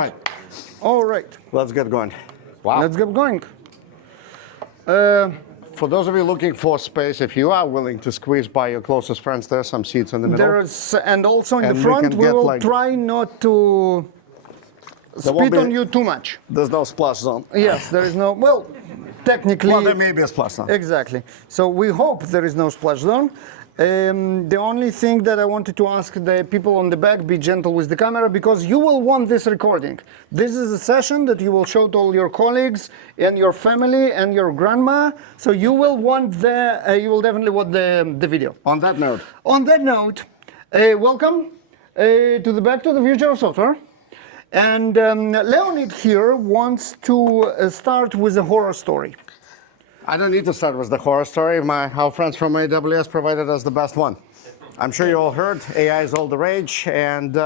Right. All right. Let's get going. Wow. Let's get going. For those of you looking for space, if you are willing to squeeze by your closest friends, there's some seats in the middle. There's, and also in And the we front, can we get, will like- try not to spit on you too much. There's no splash zone. Yes, there is no, well, technically. Well, there may be a splash zone. Exactly. So we hope there is no splash zone. The only thing that I wanted to ask the people on the back, be gentle with the camera, because you will want this recording. This is a session that you will show to all your colleagues and your family and your grandma. So you will want you will definitely want the video. On that note. On that note, welcome to the Back to the Future of Software. And Leonid here wants to start with a horror story. I don't need to start with the horror story. Our friends from AWS provided us the best one. I'm sure you all heard AI is all the rage, and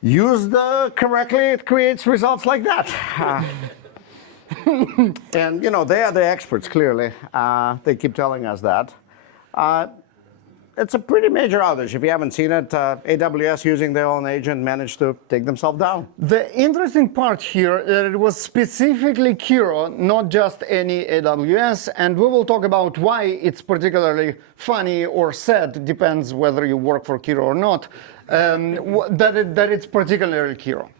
used correctly, it creates results like that. And you know, they are the experts, clearly. They keep telling us that. It's a pretty major outage. If you haven't seen it, AWS using their own agent managed to take themselves down. The interesting part here, it was specifically Kiro, not just any AWS, and we will talk about why it's particularly funny or sad, depends whether you work for Kiro or not, that it's particularly Kiro.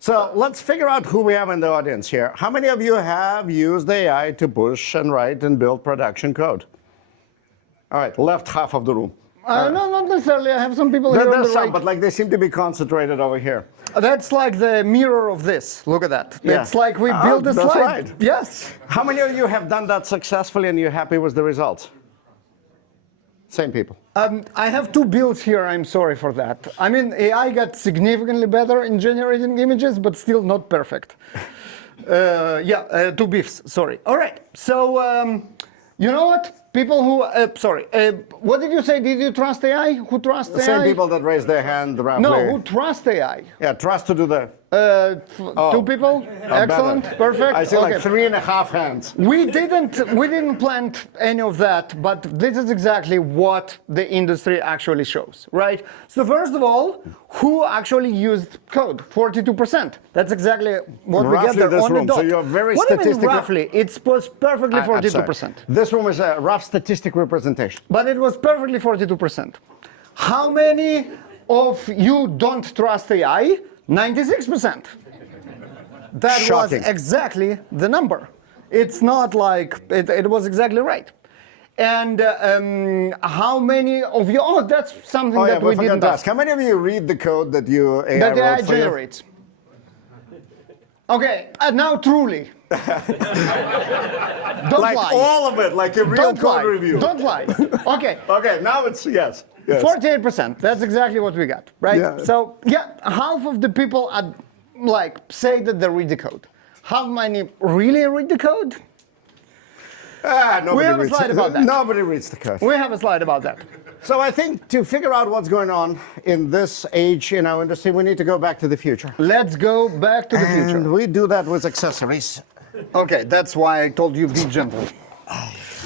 So let's figure out who we have in the audience here. How many of you have used AI to push and write and build production code? All right, left half of the room. No, not necessarily. I have some people here on There's the some, right. but like they seem to be concentrated over here. That's like the mirror of this. Look at that. Yeah. It's like we build a that's slide. right. Yes. How many of you have done that successfully and you're happy with the results? Same people. I have two builds here. I'm sorry for that. I mean, AI got significantly better in generating images, but still not perfect. Two beefs. Sorry. All right. So, you know what? People who, what did you say? Did you trust AI? Who trusts AI? The same people that raised their hand roughly. No, who trust AI? Yeah, trust to do the... Two people? Excellent, better. perfect. I see like 3.5 hands. We didn't plant any of that, but this is exactly what the industry actually shows, right? So first of all, who actually used code? 42%. That's exactly what we Roughly get there this on room, the dot. so you're very What do you mean statistical. roughly? It was perfectly I'm sorry. 42%. This room is a rough statistic representation. But it was perfectly 42%. How many of you don't trust AI? 96%. That Shocking. was exactly the number. It's not like, it was exactly right. And how many of you, that's something that we didn't ask. How many of you read the code that you AI That AI wrote for you? generates. Okay, now truly. Don't Like lie. all of it, like a real Don't lie. code review. Don't lie. Okay. Okay, now it's, yes. 48%. That's exactly what we got, right? Yeah. So, yeah, half of the people are, say that they read the code. How many really read the code? Nobody We have a reads slide about that. Nobody reads the code. We have a slide about that. So I think to figure out what's going on in this age in our industry, we need to go back to the future. Let's go back to the future. And we do that with accessories. Okay, that's why I told you be gentle.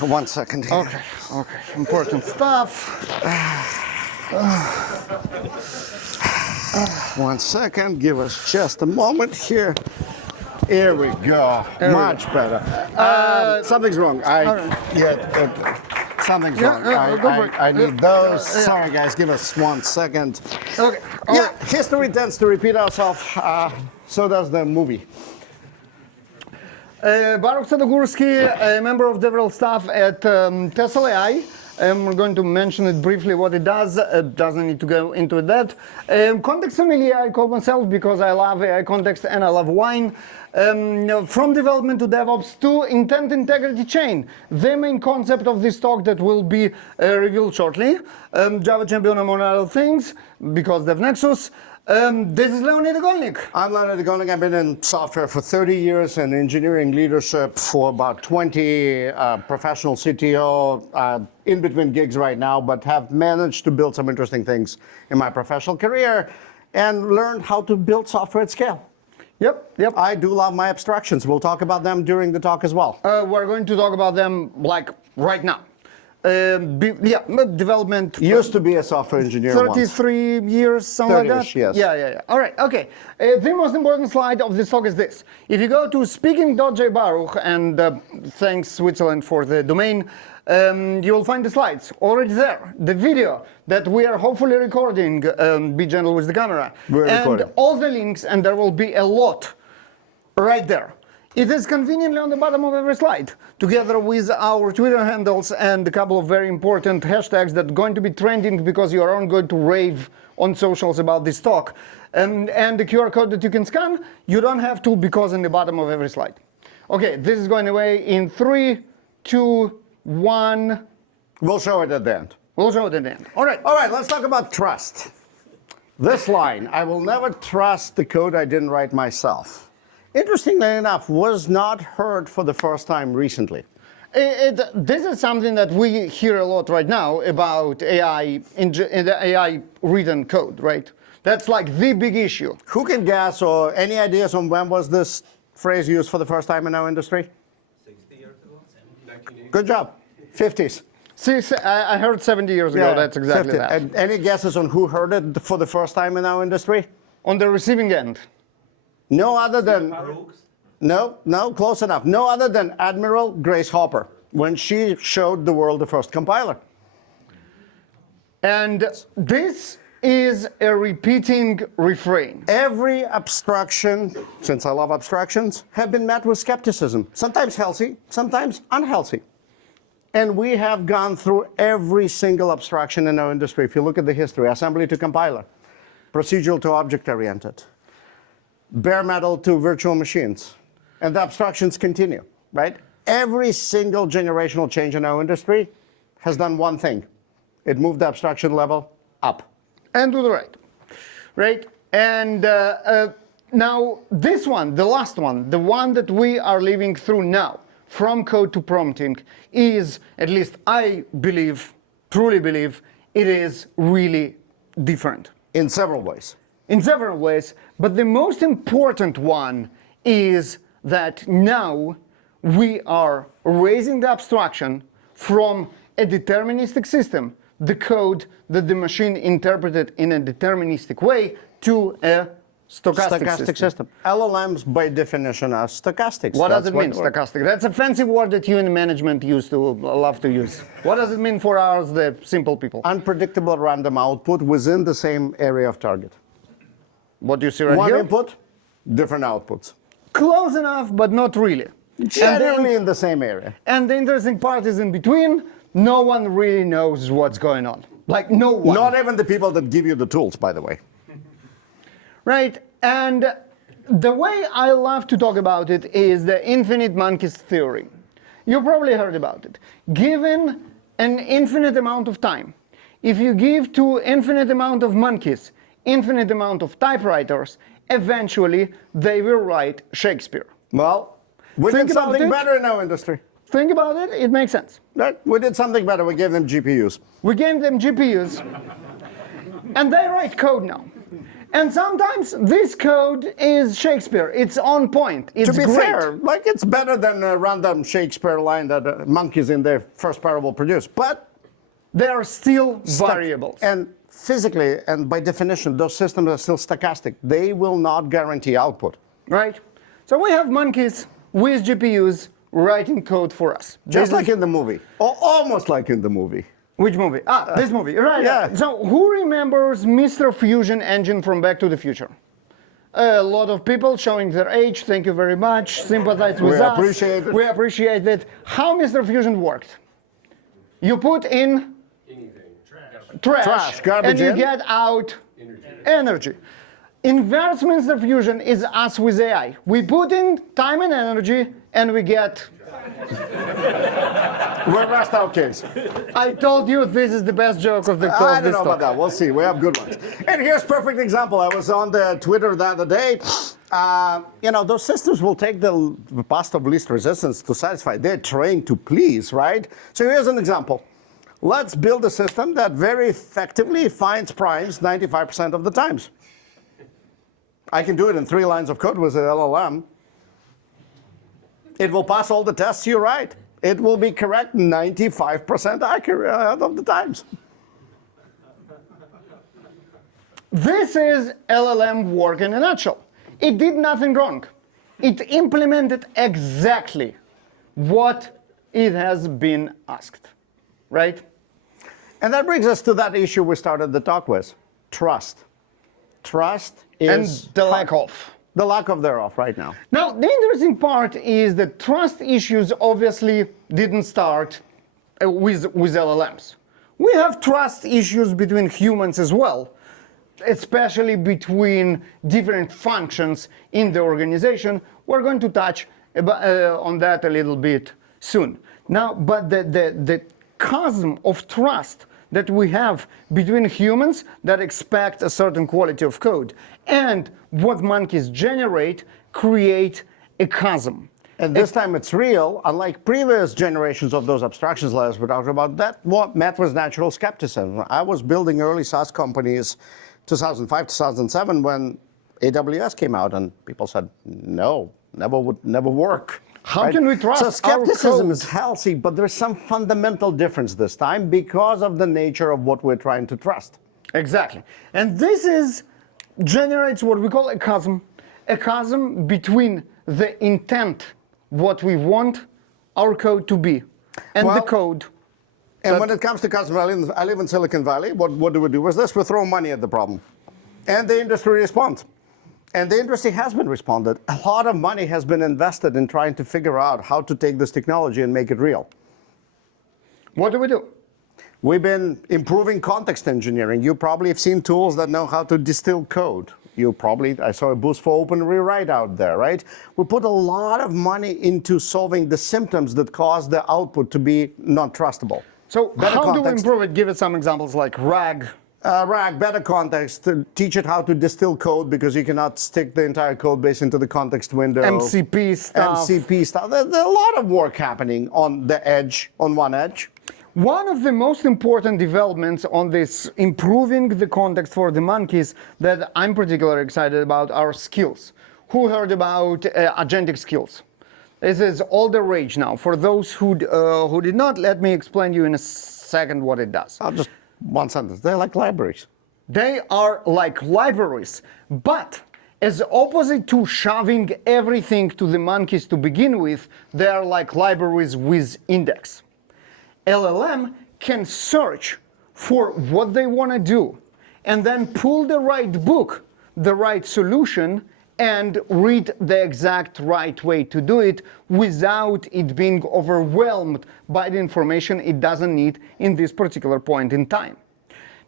1 second here. Okay, important stuff. 1 second, give us just a moment here. Here we go. Much better. Something's wrong. Something's wrong. go for it. I need those. Sorry, guys. Give us 1 second. Okay. Yeah, history tends to repeat itself. So does the movie. Baruch Sadogurski, a member of DevRel staff at Tesla AI. We're going to mention it briefly what it does. It doesn't need to go into that. Context familiar, I call myself because I love AI context and I love wine. From development to DevOps to intent integrity chain, the main concept of this talk that will be revealed shortly. Java champion among other things, because DevNexus. This is Leonid Igolnik. I'm Leonid Igolnik. I've been in software for 30 years and engineering leadership for about 20, professional CTO, in between gigs right now, but have managed to build some interesting things in my professional career and learned how to build software at scale. Yep. I do love my abstractions. We'll talk about them during the talk as well. We're going to talk about them like right now. development. Used to be a software engineer 33 years, something like that? 30-ish, yes. Yeah. All right, okay. The most important slide of this talk is this. If you go to speaking.jbaruch, and thanks Switzerland for the domain, you will find the slides already there. The video that we are hopefully recording, be gentle with the camera. And all the links, and there will be a lot right there. It is conveniently on the bottom of every slide, together with our Twitter handles and a couple of very important hashtags that are going to be trending because you are all going to rave on socials about this talk. And the QR code that you can scan, you don't have to because in the bottom of every slide. Okay, this is going away in 3, 2, 1. We'll show it at the end. We'll show it at the end. All right. All right, let's talk about trust. This line, I will never trust the code I didn't write myself. Interestingly enough, was not heard for the first time recently. This is something that we hear a lot right now about AI, in the AI written code, right? That's like the big issue. Who can guess, or any ideas on when was this phrase used for the first time in our industry? 60 years ago? 70. Good job. 50s. See, I heard 70 years ago. That's exactly 50. that. And any guesses on who heard it for the first time in our industry? On the receiving end. No other than... No, close enough. No other than Admiral Grace Hopper, when she showed the world the first compiler. And this is a repeating refrain. Every abstraction, since I love abstractions, have been met with skepticism. Sometimes healthy, sometimes unhealthy. And we have gone through every single abstraction in our industry. If you look at the history, assembly to compiler, procedural to object-oriented, bare metal to virtual machines, and the abstractions continue, right? Every single generational change in our industry has done one thing. It moved the abstraction level up. And to the right, right? And now this one, the last one, the one that we are living through now, from code to prompting, is, at least I believe, truly believe, it is really different. In several ways. In several ways, but the most important one is that now we are raising the abstraction from a deterministic system, the code that the machine interpreted in a deterministic way, to a stochastic system. LLMs, by definition, are stochastics. What does it mean, stochastic? That's a fancy word that you in management used to love to use. What does it mean for us, the simple people? Unpredictable random output within the same area of target. What do you see right One here? input, different outputs. Close enough, but not really. Generally in the same area. And the interesting part is in between, no one really knows what's going on. Like, no one. Not even the people that give you the tools, by the way. Right, and the way I love to talk about it is the infinite monkeys theory. You probably heard about it. Given an infinite amount of time, if you give to infinite amount of monkeys infinite amount of typewriters, eventually they will write Shakespeare. Well, we did something better in our industry. Think about it, it makes sense. Right? We did something better, we gave them GPUs. We gave them GPUs, and they write code now. And sometimes this code is Shakespeare. It's on point. It's great. To be fair, like it's better than a random Shakespeare line that monkeys in their first parable produced. But they are still variables. And physically, and by definition, those systems are still stochastic. They will not guarantee output. Right. So we have monkeys with GPUs writing code for us. Just like in the movie, or almost like in the movie. Which movie? This movie, right. Yeah. So who remembers Mr. Fusion engine from Back to the Future? A lot of people showing their age, thank you very much, sympathize with us. We appreciate it. We appreciate it. How Mr. Fusion worked? You put in trash, garbage and you in. get out energy. Inverse Mr. Fusion is us with AI. We put in time and energy, and we get... Reversed our case. I told you this is the best joke of the talk. I don't know about that. We'll see. We have good ones. And here's a perfect example. I was on the Twitter the other day. You know, those systems will take the path of least resistance to satisfy. They're trained to please, right? So here's an example. Let's build a system that very effectively finds primes 95% of the times. I can do it in 3 lines of code with an LLM. It will pass all the tests you write. It will be correct 95% accurate of the times. This is LLM work in a nutshell. It did nothing wrong. It implemented exactly what it has been asked, right? And that brings us to that issue we started the talk with, trust. Trust is... And the lack of. The lack of thereof right now. Now, the interesting part is that trust issues obviously didn't start with LLMs. We have trust issues between humans as well, especially between different functions in the organization. We're going to touch on that a little bit soon. Now, but the chasm of trust that we have between humans that expect a certain quality of code and what monkeys generate create a chasm. And this time it's real, unlike previous generations of those abstractions layers we talked about, that what met with natural skepticism. I was building early SaaS companies 2005, 2007 when AWS came out and people said, no, would never work. How can we trust So skepticism our code? is healthy, but there's some fundamental difference this time because of the nature of what we're trying to trust. Exactly. And this generates what we call a chasm between the intent, what we want our code to be, and the code. And when it comes to customer, I live in Silicon Valley. What do we do with this? We throw money at the problem. And the industry responds. And the industry has been responded. A lot of money has been invested in trying to figure out how to take this technology and make it real. What do? We've been improving context engineering. You probably have seen tools that know how to distill code. I saw a boost for open rewrite out there, right? We put a lot of money into solving the symptoms that cause the output to be not trustable. So how do we improve it? Give us some examples like RAG. RAG, better context, teach it how to distill code because you cannot stick the entire code base into the context window. MCP stuff. There's a lot of work happening on the edge, on one edge. One of the most important developments on this improving the context for the monkeys that I'm particularly excited about are skills. Who heard about agentic skills? This is all the rage now. For those who did not, let me explain you in a second what it does. Just one sentence. They're like libraries. They are like libraries, but as opposite to shoving everything to the monkeys to begin with, they are like libraries with index. LLM can search for what they want to do and then pull the right book, the right solution, and read the exact right way to do it without it being overwhelmed by the information it doesn't need in this particular point in time.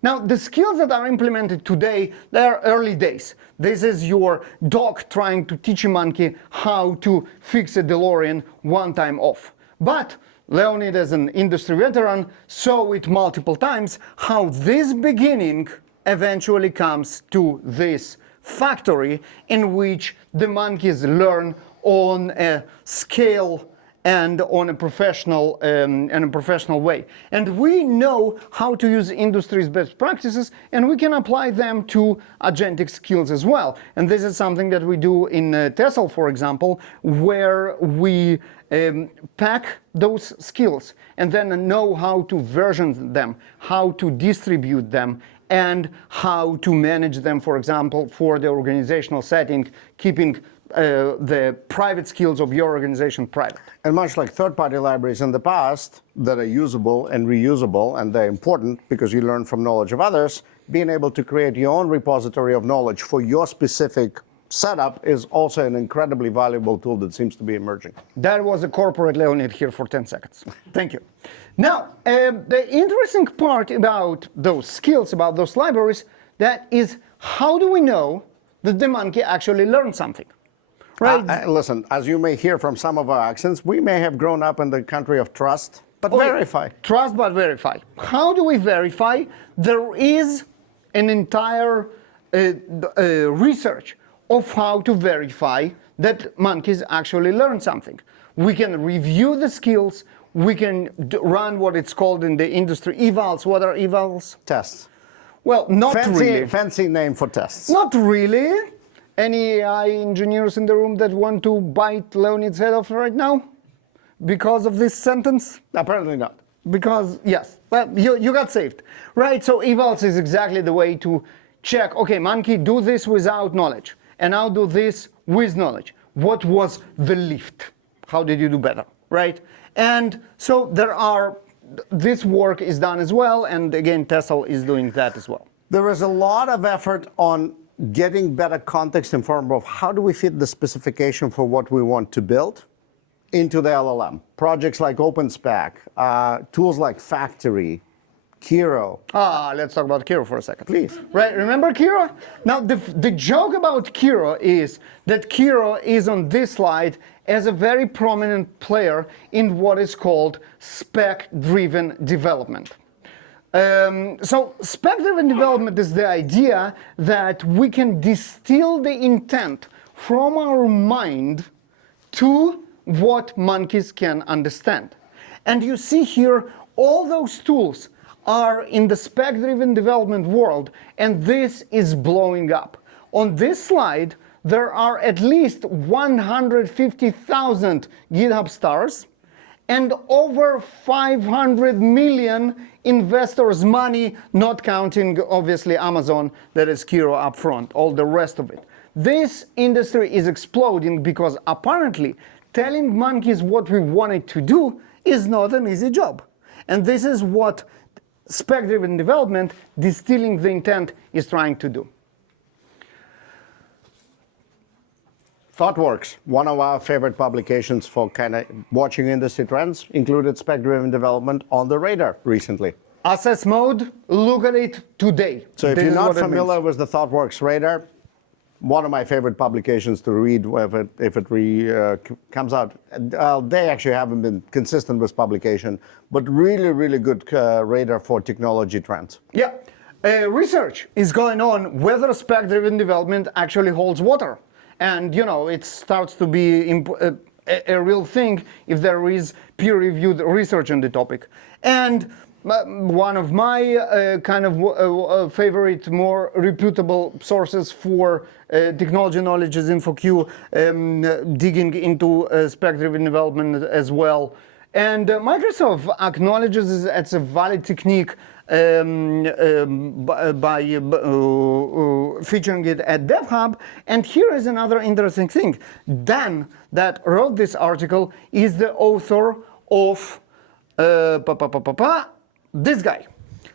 Now, the skills that are implemented today, they're early days. This is your dog trying to teach a monkey how to fix a DeLorean one time off. But Leonid, as an industry veteran, saw it multiple times how this beginning eventually comes to this factory in which the monkeys learn on a scale and on a professional way. And we know how to use industry's best practices, and we can apply them to agentic skills as well. And this is something that we do in Tesla, for example, where we pack those skills and then know how to version them, how to distribute them, and how to manage them, for example, for the organizational setting, keeping the private skills of your organization private. And much like third-party libraries in the past that are usable and reusable, and they're important because you learn from knowledge of others, being able to create your own repository of knowledge for your specific setup is also an incredibly valuable tool that seems to be emerging. That was a corporate Leonid here for 10 seconds. Thank you. Now, the interesting part about those skills, about those libraries, that is, how do we know that the monkey actually learned something? Right? Listen, as you may hear from some of our accents, we may have grown up in the country of trust, but verify. Trust but verify. How do we verify? There is an entire research of how to verify that monkeys actually learn something. We can review the skills. We can run what it's called in the industry evals. What are evals? Tests. Well, not really. Fancy name for tests. Not really. Any AI engineers in the room that want to bite Leonid's head off right now? because of this sentence? Apparently not. Because, yes, well, you got saved. Right, so evals is exactly the way to check, okay, monkey, do this without knowledge, and now do this with knowledge. What was the lift? How did you do better, right? And so this work is done as well, and again, Tessel is doing that as well. There is a lot of effort on getting better context in form of how do we fit the specification for what we want to build into the LLM. Projects like OpenSpec, tools like Factory, Kiro. Let's talk about Kiro for a second. Please. Right, remember Kiro? Now, the joke about Kiro is that Kiro is on this slide as a very prominent player in what is called spec-driven development. So spec-driven development is the idea that we can distill the intent from our mind to what monkeys can understand. And you see here all those tools are in the spec-driven development world, and this is blowing up. On this slide, there are at least 150,000 GitHub stars and over 500 million investors' money, not counting, obviously, Amazon, that is Kiro up front, all the rest of it. This industry is exploding because apparently telling monkeys what we wanted to do is not an easy job. And this is what spec-driven development, distilling the intent, is trying to do. ThoughtWorks, one of our favorite publications for kind of watching industry trends, included spec-driven development on the radar recently. Assess mode, look at it today. So if you're not familiar with the ThoughtWorks radar, one of my favorite publications to read if it comes out. They actually haven't been consistent with publication, but really, really good radar for technology trends. Yeah. Research is going on whether spec-driven development actually holds water. And, you know, it starts to be a real thing if there is peer-reviewed research on the topic. And one of my favorite, more reputable sources for technology knowledge is InfoQ, digging into spec-driven development as well. And Microsoft acknowledges it's a valid technique by featuring it at DevHub. And here is another interesting thing. Dan, that wrote this article, is the author of this guy,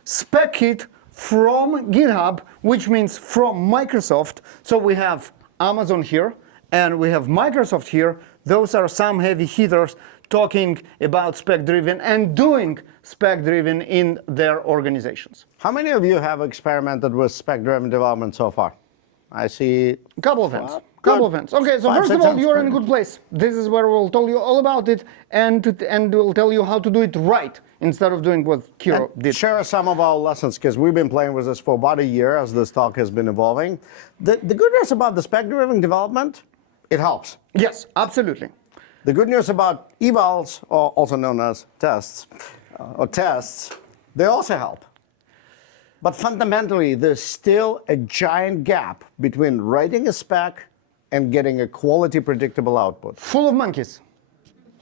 Spec Kit from GitHub, which means from Microsoft. So we have Amazon here, and we have Microsoft here. Those are some heavy hitters talking about spec-driven and doing spec-driven in their organizations. How many of you have experimented with spec-driven development so far? I see A couple of hands. Good. Couple of hands. Okay, so 5, first of 6 all, hands, you're in a pretty good place. This is where we'll tell you all about it, and we'll tell you how to do it right instead of doing what Kiro did. Share some of our lessons, because we've been playing with this for about a year as this talk has been evolving. The good news about the spec-driven development, it helps. Yes, absolutely. The good news about evals, or also known as tests, they also help. But fundamentally, there's still a giant gap between writing a spec and getting a quality, predictable output. Full of monkeys.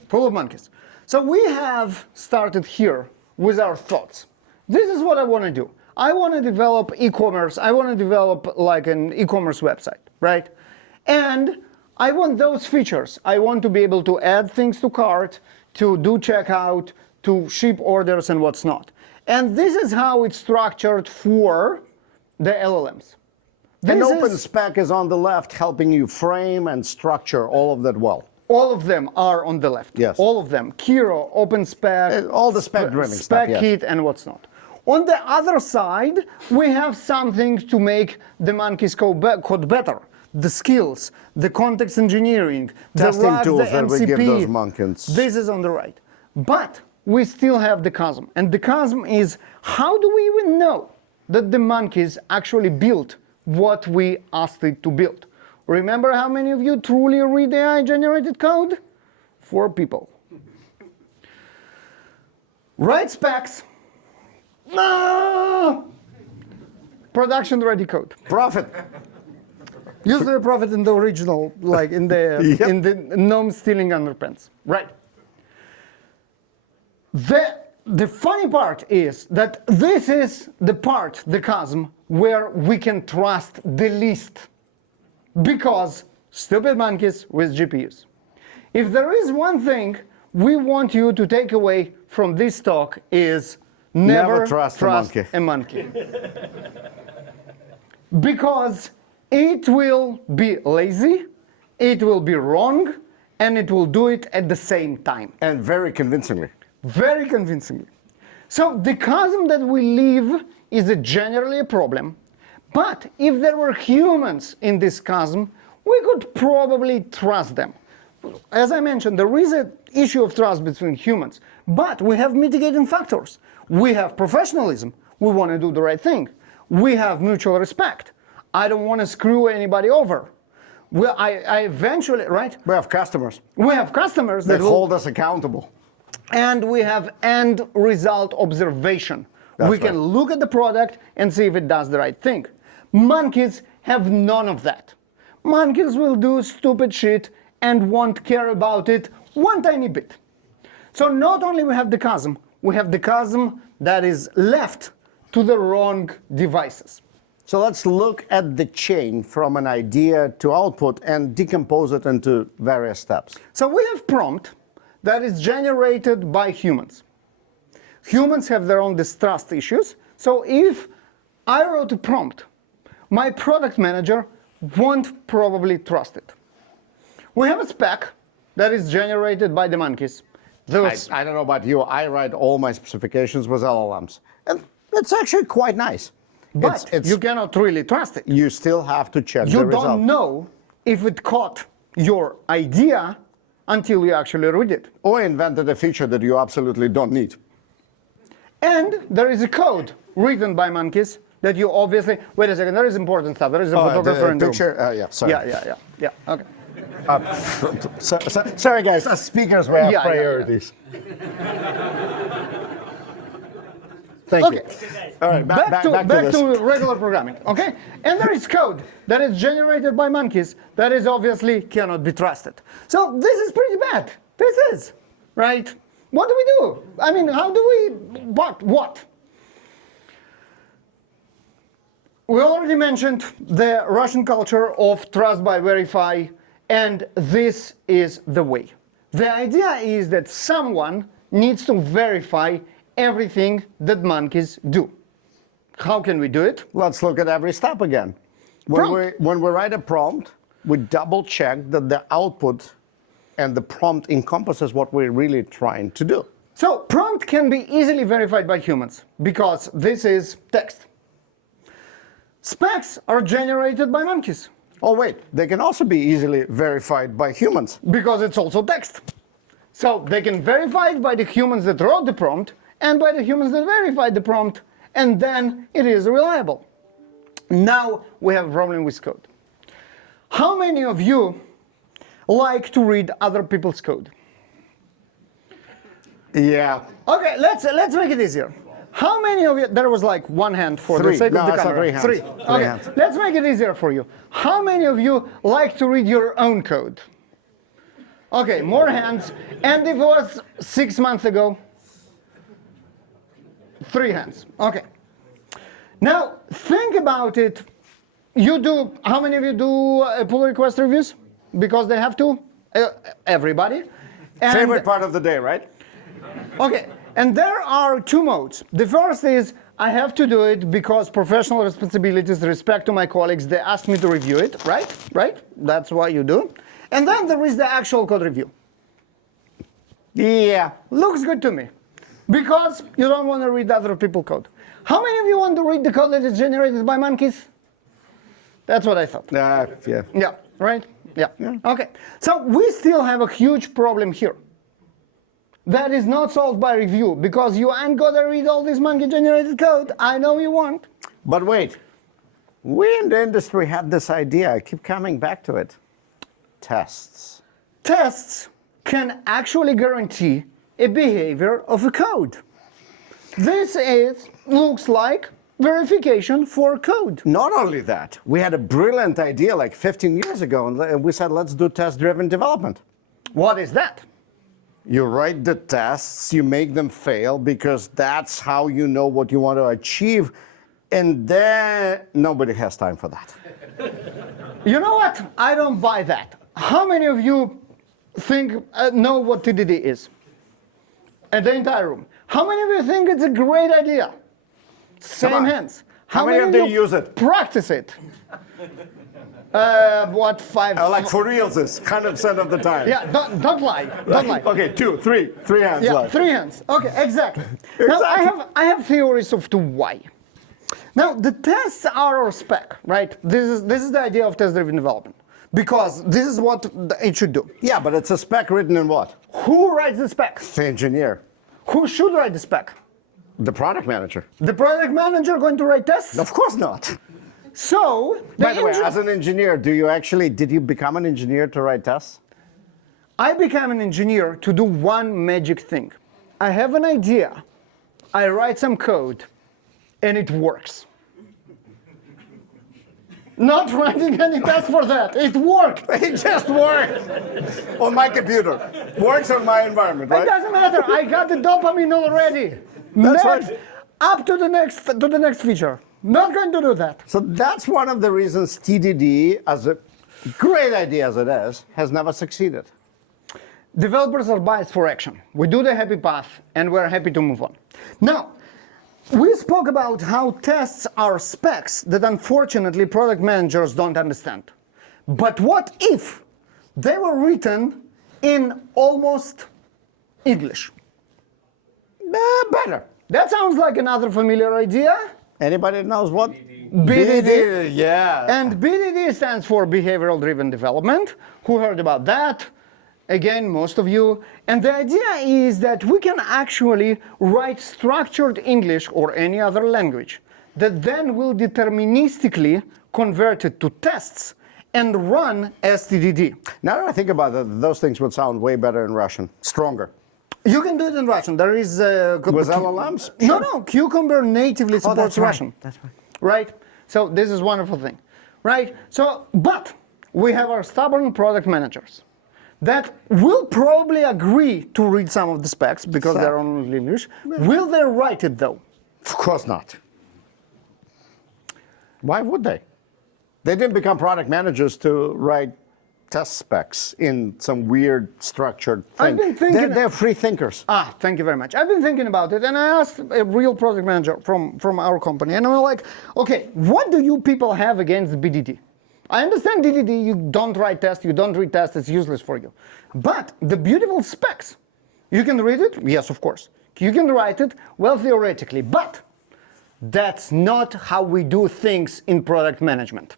Full of monkeys. So we have started here with our thoughts. This is what I want to do. I want to develop e-commerce. I want to develop like an e-commerce website, right? And I want those features. I want to be able to add things to cart, to do checkout, to ship orders and what's not. And this is how it's structured for the LLMs. And OpenSpec is on the left, helping you frame and structure all of that well. All of them are on the left. Yes. All of them. Kiro, OpenSpec, all the spec-driven stuff, Spec yes. Kit, and what's not. On the other side, we have something to make the monkeys code better. The skills, the context engineering, Testing the RAG, tools the that MCP. we give those monkeys. This is on the right. But we still have the chasm. And the chasm is, how do we even know that the monkeys actually built what we asked it to build? Remember how many of you truly read AI-generated code? 4 people. Write specs. No! Production-ready code. Profit. Use the profit in the original, like in the in the gnome stealing underpants. Right. The funny part is that this is the part, the chasm, where we can trust the least. Because stupid monkeys with GPUs. If there is one thing we want you to take away from this talk is never trust a monkey. Because it will be lazy, it will be wrong, and it will do it at the same time. And very convincingly. Very convincingly. So the chasm that we live is generally a problem. But if there were humans in this chasm, we could probably trust them. As I mentioned, there is an issue of trust between humans, but we have mitigating factors. We have professionalism. We want to do the right thing. We have mutual respect. I don't want to screw anybody over. Well, I eventually, right? We have customers. We have customers that hold us accountable. And we have end result observation. We can look at the product and see if it does the right thing. Monkeys have none of that. Monkeys will do stupid shit and won't care about it one tiny bit. So not only we have the chasm that is left to the wrong devices. So let's look at the chain from an idea to output and decompose it into various steps. So we have prompt that is generated by humans. Humans have their own distrust issues. So if I wrote a prompt, my product manager won't probably trust it. We have a spec that is generated by the monkeys. I don't know about you, I write all my specifications with LLMs. And it's actually quite nice. But you cannot really trust it. You still have to check the result. You don't know if it caught your idea until you actually read it. Or invented a feature that you absolutely don't need. And there is a code written by monkeys that you obviously... Wait a second, there is important stuff. There is a photographer in the room. Yeah, sorry. Yeah, okay. Sorry guys, as speakers we have priorities. Thank you. All right, back to regular programming, okay? And there is code that is generated by monkeys that is obviously cannot be trusted. So this is pretty bad. This is, right? What do we do? I mean, how do we, what? We already mentioned the Russian culture of trust by verify, and this is the way. The idea is that someone needs to verify everything that monkeys do. How can we do it? Let's look at every step again. When we write a prompt, we double check that the output and the prompt encompasses what we're really trying to do. So prompt can be easily verified by humans because this is text. Specs are generated by monkeys. Oh wait, they can also be easily verified by humans. Because it's also text. So they can verify it by the humans that wrote the prompt and by the humans that verified the prompt, and then it is reliable. Now we have a problem with code. How many of you like to read other people's code? Yeah. Okay, let's make it easier. How many of you, there was like one hand for the sake of the camera. Three hands. Let's make it easier for you. How many of you like to read your own code? Okay, more hands. And if it was 6 months ago? 3 hands. Okay. Now, think about it. How many of you do pull request reviews? Because they have to? Everybody. And favorite part of the day, right? Okay, and there are 2 modes. The first is, I have to do it because professional responsibilities, respect to my colleagues, they asked me to review it, right? Right? That's what you do. And then there is the actual code review. Yeah, looks good to me. Because you don't want to read other people's code. How many of you want to read the code that is generated by monkeys? That's what I thought. Yeah. Yeah, right? Yeah. Okay. So we still have a huge problem here. That is not solved by review, because you ain't got to read all this monkey-generated code. I know you want. But wait. We in the industry had this idea. I keep coming back to it. Tests. Tests can actually guarantee a behavior of a code. This looks like verification for code. Not only that, we had a brilliant idea like 15 years ago, and we said, let's do test-driven development. What is that? You write the tests, you make them fail because that's how you know what you want to achieve, and then nobody has time for that. You know what? I don't buy that. How many of you know what TDD is? At the entire room. How many of you think it's a great idea? Same hands. How many of you use it? Practice it. What, 5? Like for reals, is 100% of the time. Yeah, don't lie. Don't lie. Okay, 2, 3 hands. Yeah, like. 3 hands. Okay, exactly. Now I have theories of to why. Now the tests are our spec, right? This is the idea of test-driven development, because this is what it should do. Yeah, but it's a spec written in what? Who writes the spec? The engineer. Who should write the spec? The product manager. The product manager going to write tests? Of course not. So, By the way, as an engineer, did you become an engineer to write tests? I became an engineer to do one magic thing. I have an idea, I write some code, and it works. Not writing any tests for that, it worked. It just worked on my computer. Works on my environment, right? It doesn't matter, I got the dopamine already. That's Next, right. up to the next feature. Not going to do that. So that's one of the reasons TDD, as a great idea as it is, has never succeeded. Developers are biased for action. We do the happy path, and we're happy to move on. Now, we spoke about how tests are specs that unfortunately product managers don't understand. But what if they were written in almost English? Better. That sounds like another familiar idea. Anybody knows what? BDD. Yeah. And BDD stands for behavioral driven development. Who heard about that? Again, most of you. And the idea is that we can actually write structured English or any other language that then will deterministically convert it to tests and run as TDD. Now that I think about it, those things would sound way better in Russian. Stronger. You can do it in Russian. There is With LLMs? No, Cucumber natively supports that's right. Russian. That's right. Right? So this is a wonderful thing. Right? So, but we have our stubborn product managers that will probably agree to read some of the specs because they're only English. Will they write it though? Of course not. Why would they? They didn't become product managers to write test specs in some weird structured thing. I've been thinking- They're free thinkers. Ah, thank you very much. I've been thinking about it, and I asked a real project manager from our company, and I'm like, okay, what do you people have against BDD? I understand DDD, you don't write tests, you don't read tests, it's useless for you. But the beautiful specs, you can read it? Yes, of course. You can write it? Well, theoretically, but that's not how we do things in product management.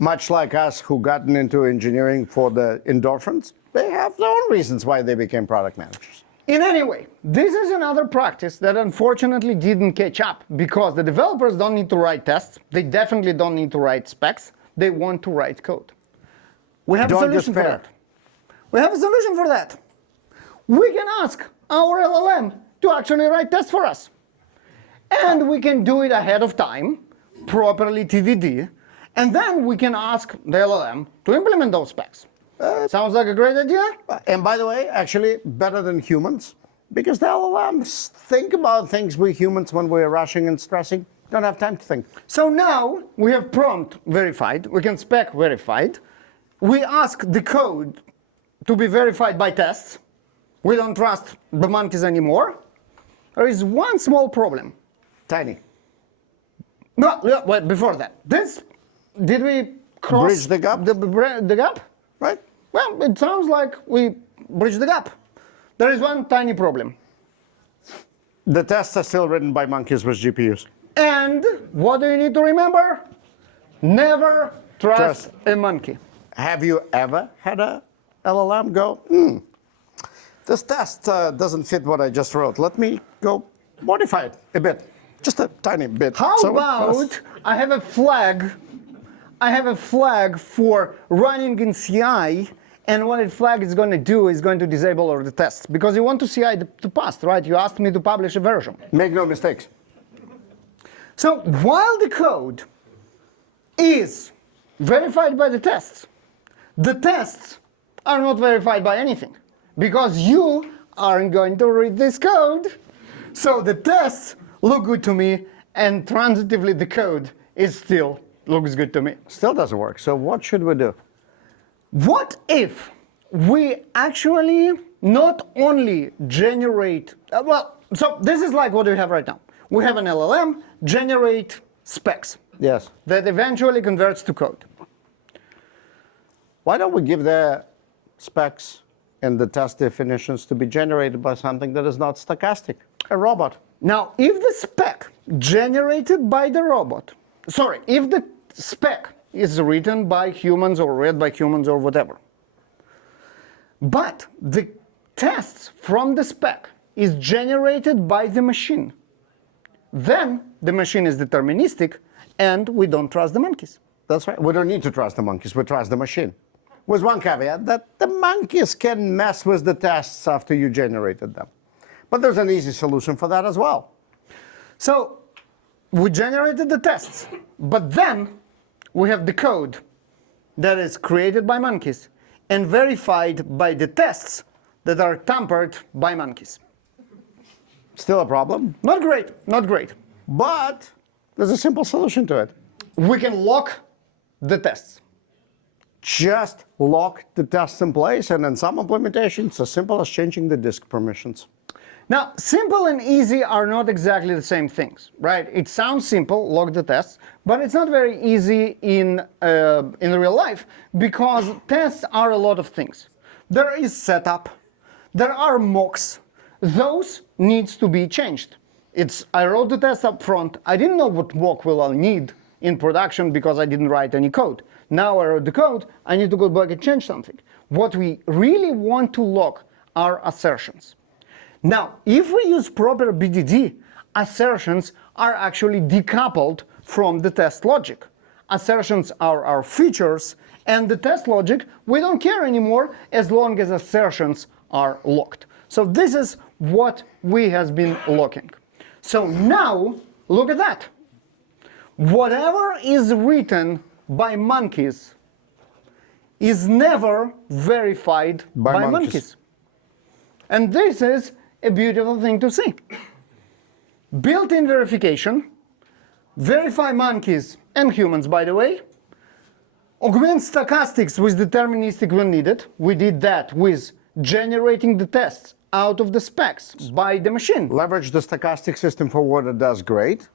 Much like us who gotten into engineering for the endorphins, they have their own reasons why they became product managers. In any way, this is another practice that unfortunately didn't catch up because the developers don't need to write tests. They definitely don't need to write specs. They want to write code. We have a solution for that. We have a solution for that. We can ask our LLM to actually write tests for us. And we can do it ahead of time, properly TDD, and then we can ask the LLM to implement those specs. Sounds like a great idea? And by the way, actually better than humans, because the LLMs think about things we humans, when we're rushing and stressing, don't have time to think. So now we have prompt verified, we can spec verified. We ask the code to be verified by tests. We don't trust the monkeys anymore. There is one small problem. Tiny. No, wait, before that. Did we cross Bridge the gap? The gap? Right? Well, it sounds like we bridged the gap. There is one tiny problem. The tests are still written by monkeys with GPUs. And what do you need to remember? Never trust a monkey. Have you ever had a LLM go, this test doesn't fit what I just wrote. Let me go modify it a bit. Just a tiny bit. How about I have a flag for running in CI, and what the flag is going to do is going to disable all the tests. Because you want to CI to pass, right? You asked me to publish a version. Make no mistakes. So while the code is verified by the tests are not verified by anything. because you aren't going to read this code. So the tests look good to me, and transitively the code is still looks good to me. Still doesn't work. So what should we do? What if we actually not only generate, so this is like what we have right now. We have an LLM generate specs Yes. that eventually converts to code. Why don't we give the specs and the test definitions to be generated by something that is not stochastic, a robot? Now, if the spec generated by the robot, if the spec is written by humans or read by humans or whatever, but the tests from the spec is generated by the machine, then the machine is deterministic and we don't trust the monkeys. That's right. We don't need to trust the monkeys. We trust the machine. With one caveat, that the monkeys can mess with the tests after you generated them. But there's an easy solution for that as well. So we generated the tests, but then we have the code that is created by monkeys and verified by the tests that are tampered by monkeys. Still a problem, Not great, not great. but there's a simple solution to it. We can lock the tests. Just lock the tests in place, and in some implementations, it's as simple as changing the disk permissions. Now, simple and easy are not exactly the same things, right? It sounds simple, lock the tests, but it's not very easy in real life because tests are a lot of things. There is setup, there are mocks. Those needs to be changed. I wrote the test up front. I didn't know what mock will I need in production because I didn't write any code. Now I wrote the code, I need to go back and change something. What we really want to lock are assertions. Now, if we use proper BDD, assertions are actually decoupled from the test logic. Assertions are our features, and the test logic, we don't care anymore as long as assertions are locked. So this is what we has been locking. So now, look at that. Whatever is written by monkeys is never verified by monkeys. And this is a beautiful thing to see. Built-in verification, verify monkeys and humans, by the way, augment stochastics with deterministic when needed. We did that with generating the tests out of the specs by the machine. Leverage the stochastic system for what it does great,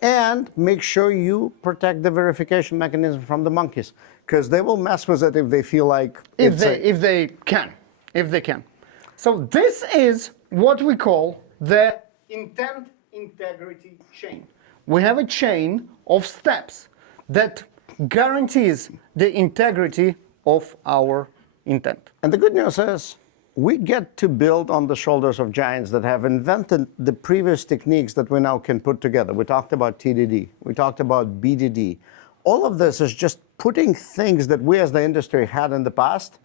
and make sure you protect the verification mechanism from the monkeys, because they will mess with it if they feel like if they can. So this is what we call the intent integrity chain. We have a chain of steps that guarantees the integrity of our intent. And the good news is we get to build on the shoulders of giants that have invented the previous techniques that we now can put together. We talked about TDD, we talked about BDD. All of this is just putting things that we as the industry had in the past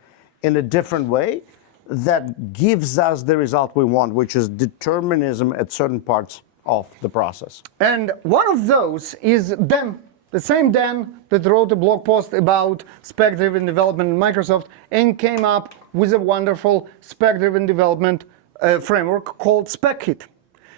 in a different way that gives us the result we want, which is determinism at certain parts of the process. And one of those is Dan, the same Dan that wrote a blog post about spec-driven development in Microsoft and came up with a wonderful spec-driven development framework called Spec Kit.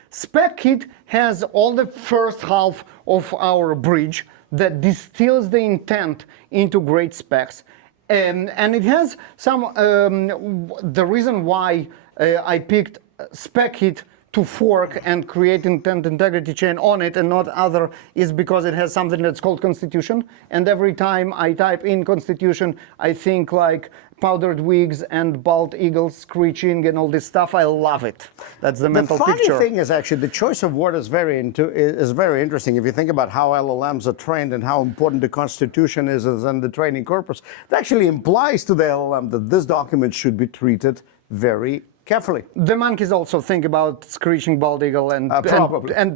Spec Kit has all the first half of our bridge that distills the intent into great specs. And it has some, the reason why I picked Spec Kit to fork and create intent integrity chain on it and not other is because it has something that's called constitution. And every time I type in constitution, I think like powdered wigs and bald eagles screeching and all this stuff. I love it. That's the mental picture. The funny thing is actually the choice of word is very interesting. If you think about how LLMs are trained and how important the constitution is and the training corpus, it actually implies to the LLM that this document should be treated very carefully. The monkeys also think about screeching bald eagle and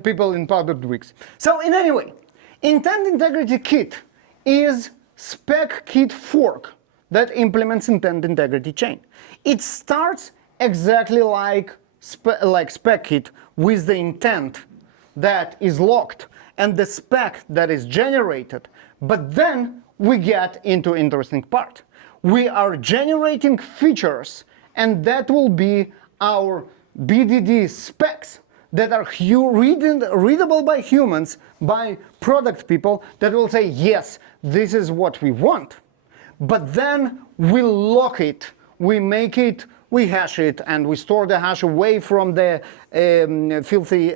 people in powdered wigs. So in any way, intent integrity kit is spec kit fork that implements intent integrity chain. It starts exactly like spec kit with the intent that is locked and the spec that is generated. But then we get into interesting part. We are generating features and that will be our BDD specs that are readable by humans, by product people, that will say, yes, this is what we want. But then we lock it, we make it, we hash it, and we store the hash away from the filthy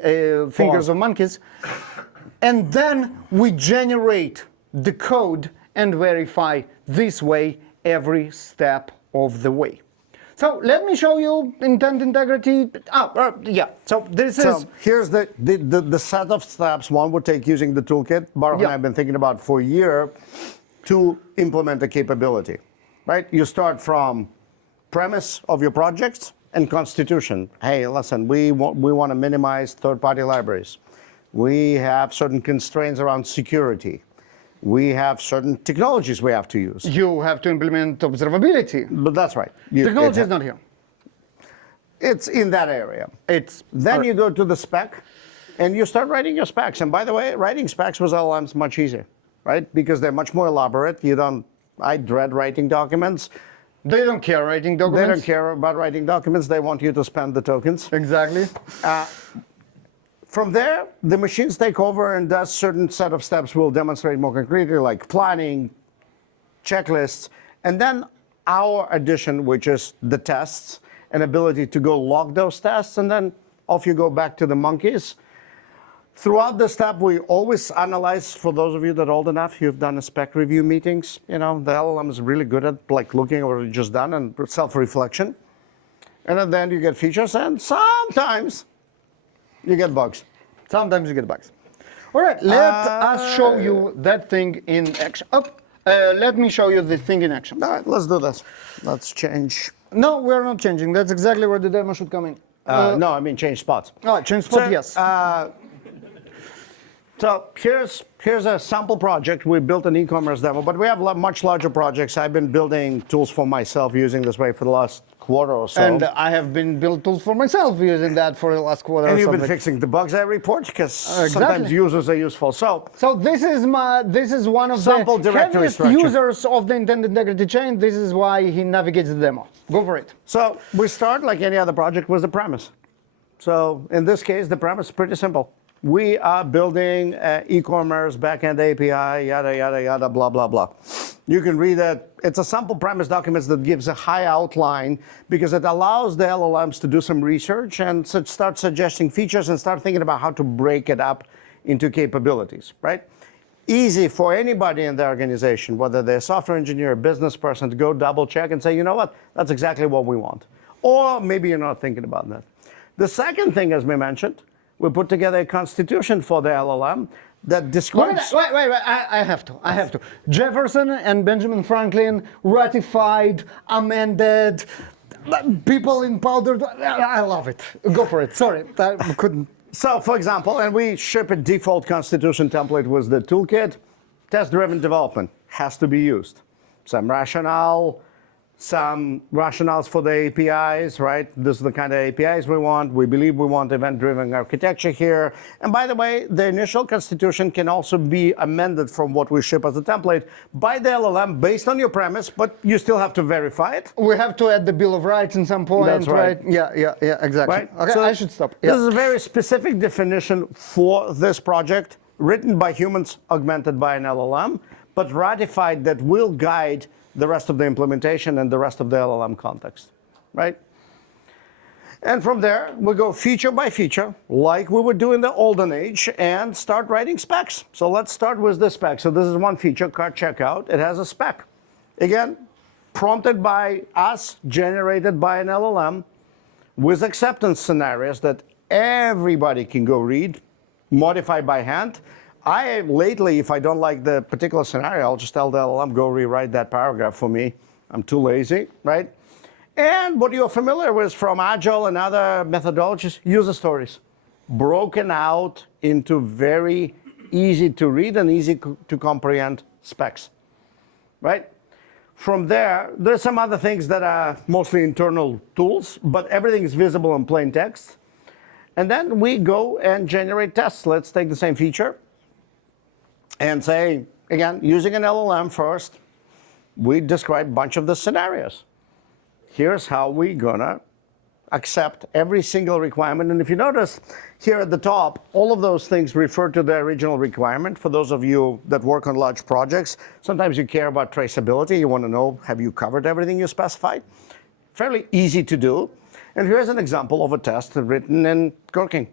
fingers of monkeys. And then we generate the code and verify this way every step of the way. So let me show you intent integrity. Yeah. So this is. Here's the set of steps one would take using the toolkit. Baruch and I have been thinking about for a year to implement a capability. Right? You start from premise of your projects and constitution. Hey, listen, we want to minimize third-party libraries. We have certain constraints around security. We have certain technologies we have to use. You have to implement observability. But that's right. Technology is not here. It's in that area. Then you go to the spec, and you start writing your specs. And by the way, writing specs with LLMs is much easier, right? Because they're much more elaborate. I dread writing documents. They don't care writing documents. They don't care about writing documents. They want you to spend the tokens. Exactly. From there, the machines take over and does certain set of steps we'll demonstrate more concretely, like planning, checklists, and then our addition, which is the tests, and ability to go log those tests, and then off you go back to the monkeys. Throughout the step, we always analyze, for those of you that are old enough, you've done a spec review meetings, the LLM is really good at looking at what you just done and self-reflection. And at the end you get features, and sometimes you get bugs. Sometimes you get bugs. All right, let us show you that thing in action. Let me show you the thing in action. All right, let's do this. Let's change. No, we're not changing. That's exactly where the demo should come in. No, I mean change spots. Oh, change spot, yes. So here's a sample project. We built an e-commerce demo, but we have much larger projects. I've been building tools for myself using this way for the last quarter or so. And I have been built tools for myself using that for the last quarter. And you've been fixing the bugs I report because sometimes users are useful. So this is one of sample the heaviest users of the intent integrity chain. This is why he navigates the demo. Go for it. So we start like any other project with the premise. So in this case, the premise is pretty simple. We are building e-commerce backend API, yada, yada, yada, blah, blah, blah. You can read it. It's a sample premise document that gives a high outline because it allows the LLMs to do some research and start suggesting features and start thinking about how to break it up into capabilities, right? Easy for anybody in the organization, whether they're a software engineer, a business person, to go double check and say, you know what, that's exactly what we want. Or maybe you're not thinking about that. The second thing, as we mentioned, we put together a constitution for the LLM that describes... Wait, I have to. Jefferson and Benjamin Franklin ratified, amended, people in powder... I love it. Go for it. Sorry, I couldn't... So, for example, and we ship a default constitution template with the toolkit, test-driven development has to be used. Some rationales for the APIs, right? This is the kind of APIs we want. We believe we want event-driven architecture here. And by the way, the initial constitution can also be amended from what we ship as a template by the LLM based on your premise, but you still have to verify it. We have to add the Bill of Rights in some point, That's right? Yeah, exactly. Right? Okay, so I should stop. This is a very specific definition for this project, written by humans, augmented by an LLM, but ratified that will guide the rest of the implementation and the rest of the LLM context, right? And from there, we go feature by feature, like we would do in the olden age, and start writing specs. So let's start with the spec. So this is one feature, cart checkout. It has a spec. Again, prompted by us, generated by an LLM, with acceptance scenarios that everybody can go read, modify by hand. Lately, if I don't like the particular scenario, I'll just tell the LLM, go rewrite that paragraph for me. I'm too lazy, right? And what you're familiar with from Agile and other methodologies, user stories, broken out into very easy to read and easy to comprehend specs, right? From there, there's some other things that are mostly internal tools, but everything is visible in plain text. And then we go and generate tests. Let's take the same feature and say, again, using an LLM first, we describe a bunch of the scenarios. here's how we're gonna accept every single requirement. And if you notice here at the top, all of those things refer to the original requirement. For those of you that work on large projects, sometimes you care about traceability. You want to know, have you covered everything you specified? Fairly easy to do. And here's an example of a test written in Gherkin.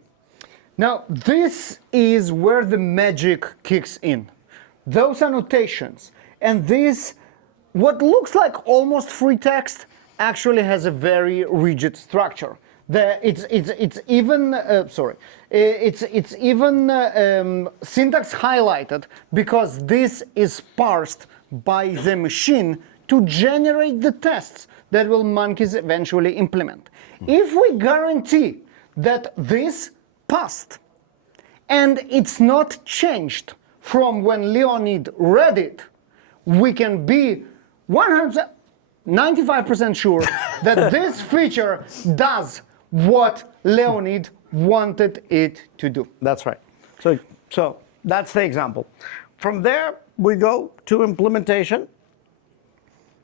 Now, this is where the magic kicks in. Those annotations and this, what looks like almost free text, actually has a very rigid structure. It's even syntax highlighted because this is parsed by the machine to generate the tests that will monkeys eventually implement. If we guarantee that this passed and it's not changed from when Leonid read it, we can be 95% sure that this feature does what Leonid wanted it to do. That's right. So that's the example. From there, we go to implementation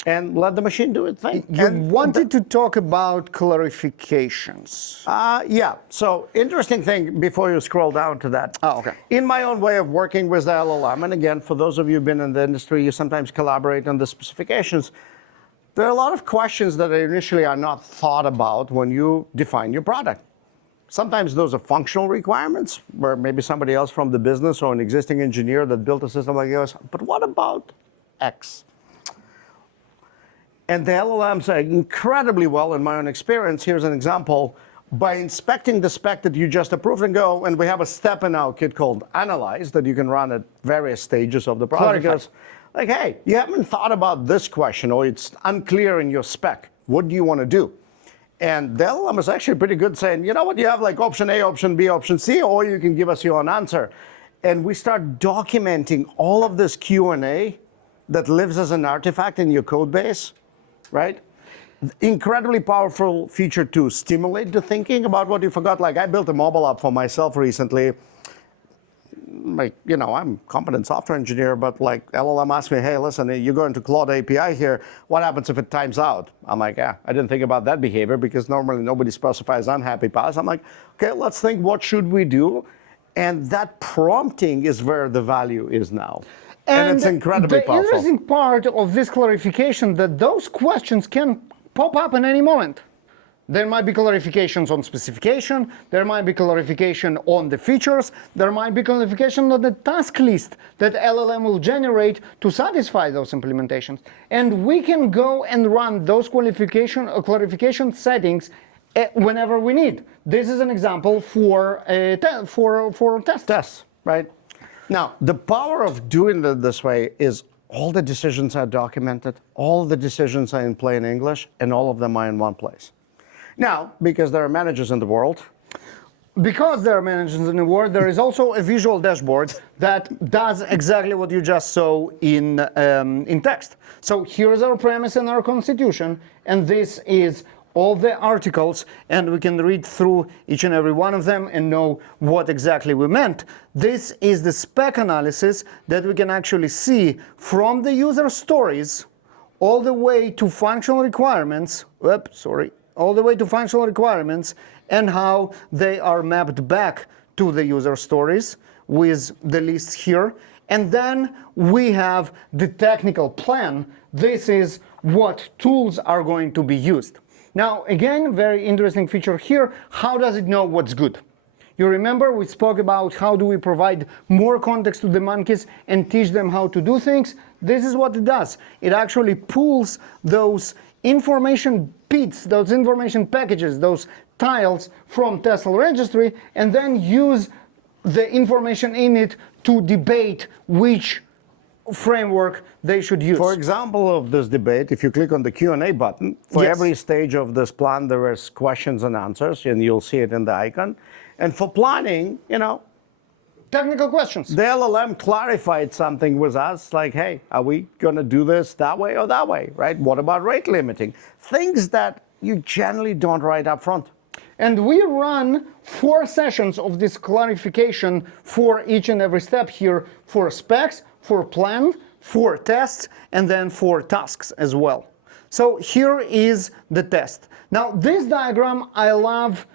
and let the machine do its thing. You wanted to talk about clarifications. Yeah, so interesting thing before you scroll down to that. Oh, okay. In my own way of working with the LLM, and again, for those of you who've been in the industry, you sometimes collaborate on the specifications. There are a lot of questions that initially are not thought about when you define your product. Sometimes those are functional requirements, where maybe somebody else from the business or an existing engineer that built a system like yours, but what about X? And the LLMs are incredibly well, in my own experience. Here's an example. By inspecting the spec that you just approved and go, and we have a step in our kit called Analyze that you can run at various stages of the project. Goes, like, hey, you haven't thought about this question, or it's unclear in your spec. What do you want to do? And the LLM is actually pretty good saying, you know what, you have like option A, option B, option C, or you can give us your own answer. And we start documenting all of this Q&A that lives as an artifact in your code base. Right? Incredibly powerful feature to stimulate the thinking about what you forgot. Like I built a mobile app for myself recently. Like, you know, I'm a competent software engineer, but like LLM asked me, hey, listen, you go into Claude API here. What happens if it times out? I'm like, yeah, I didn't think about that behavior because normally nobody specifies unhappy paths. I'm like, okay, let's think, what should we do? And that prompting is where the value is now. And it's incredibly powerful. The interesting part of this clarification that those questions can pop up in any moment. There might be clarifications on specification, there might be clarification on the features, there might be clarification on the task list that LLM will generate to satisfy those implementations. And we can go and run those clarification settings whenever we need. This is an example for tests. Tests, right? Now, the power of doing it this way is all the decisions are documented, all the decisions are in plain English, and all of them are in one place. Now, because there are managers in the world, there is also a visual dashboard that does exactly what you just saw in text. So here's our premise and our constitution, and this is all the articles, and we can read through each and every one of them and know what exactly we meant. This is the spec analysis that we can actually see from the user stories all the way to functional requirements, and how they are mapped back to the user stories with the lists here. And then we have the technical plan. This is what tools are going to be used. Now, again, very interesting feature here. How does it know what's good? You remember we spoke about how do we provide more context to the monkeys and teach them how to do things? This is what it does. It actually pulls those information bits, those information packages, those tiles from Tesla registry, and then use the information in it to debate which framework they should use. For example of this debate, if you click on the Q&A button, for every stage of this plan, there is questions and answers, and you'll see it in the icon. And for planning, you know, technical questions. The LLM clarified something with us, like, hey, are we going to do this that way or that way, right? What about rate limiting? Things that you generally don't write up front. And we run 4 sessions of this clarification for each and every step here, for specs, for plan, for tests, and then for tasks as well. So here is the test. Now this diagram I love.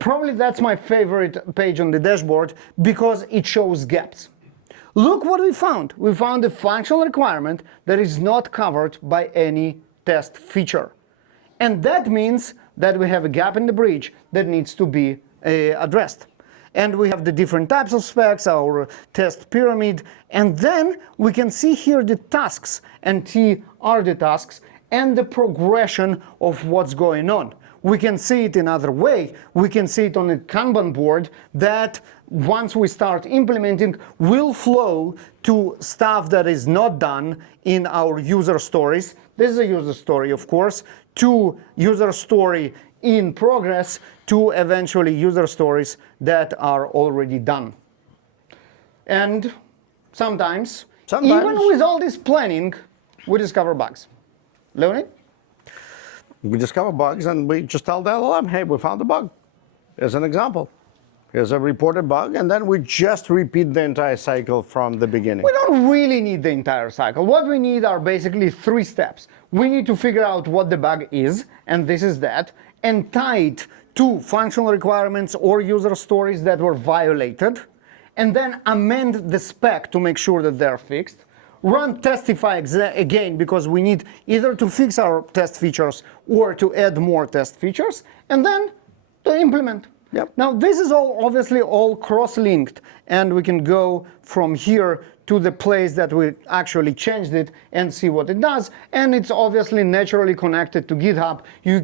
Probably that's my favorite page on the dashboard because it shows gaps. Look what we found. We found a functional requirement that is not covered by any test feature. And that means that we have a gap in the bridge that needs to be addressed. And we have the different types of specs, our test pyramid, and then we can see here the tasks, and T are the tasks, and the progression of what's going on. We can see it another way. We can see it on a Kanban board that once we start implementing will flow to stuff that is not done in our user stories. This is a user story, of course, to user story in progress, to eventually user stories that are already done. And sometimes, even with all this planning, we discover bugs. Leonid? We discover bugs and we just tell the LLM, hey, we found a bug. Here's an example. Here's a reported bug, and then we just repeat the entire cycle from the beginning. We don't really need the entire cycle. What we need are basically 3 steps. We need to figure out what the bug is, and this is that, and tie it to functional requirements or user stories that were violated, and then amend the spec to make sure that they're fixed. Run testify again because we need either to fix our test features or to add more test features, and then to implement. Yep. Now this is all obviously all cross-linked, and we can go from here to the place that we actually changed it and see what it does. And it's obviously naturally connected to GitHub. You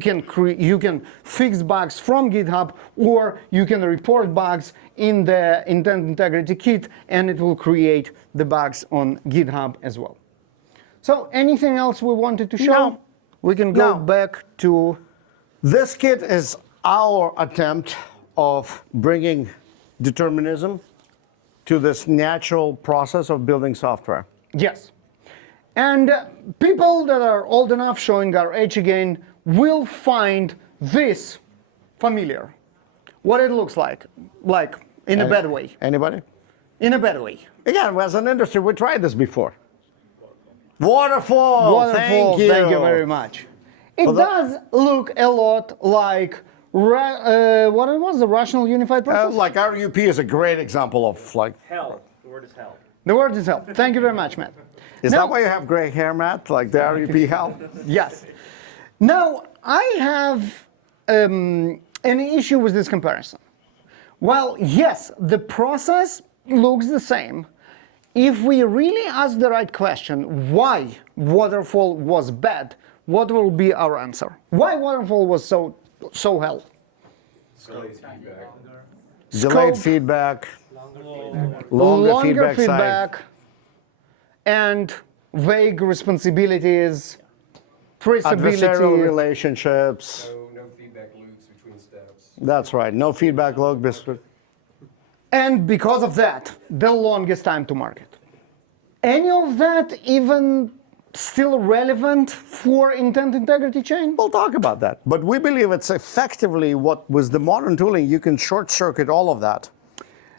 can fix bugs from GitHub, or you can report bugs in the Intent Integrity Kit, and it will create the bugs on GitHub as well. So anything else we wanted to show? No. We can go back to... This kit is our attempt of bringing determinism to this natural process of building software. Yes. And people that are old enough, showing our age again, will find this familiar. What it looks like in a bad way. Anybody? In a bad way. Again, as an industry, we tried this before. Waterfall. Thank you very much. It does look a lot like what it was, the rational unified process? Like RUP is a great example of like... Hell. The word is hell. The word is hell. Thank you very much, Matt. Is that why you have gray hair, Matt? Like the RUP hell? Yes. Now, I have an issue with this comparison. Well, yes, the process looks the same. If we really ask the right question, why waterfall was bad, what will be our answer? Why waterfall was so hell? Delayed feedback. Longer feedback. And vague responsibilities, traceability. Adversarial relationships. No feedback loops between steps. That's right. No feedback loop. And because of that, the longest time to market. Any of that even still relevant for intent integrity chain? We'll talk about that. But we believe it's effectively what, with the modern tooling, you can short circuit all of that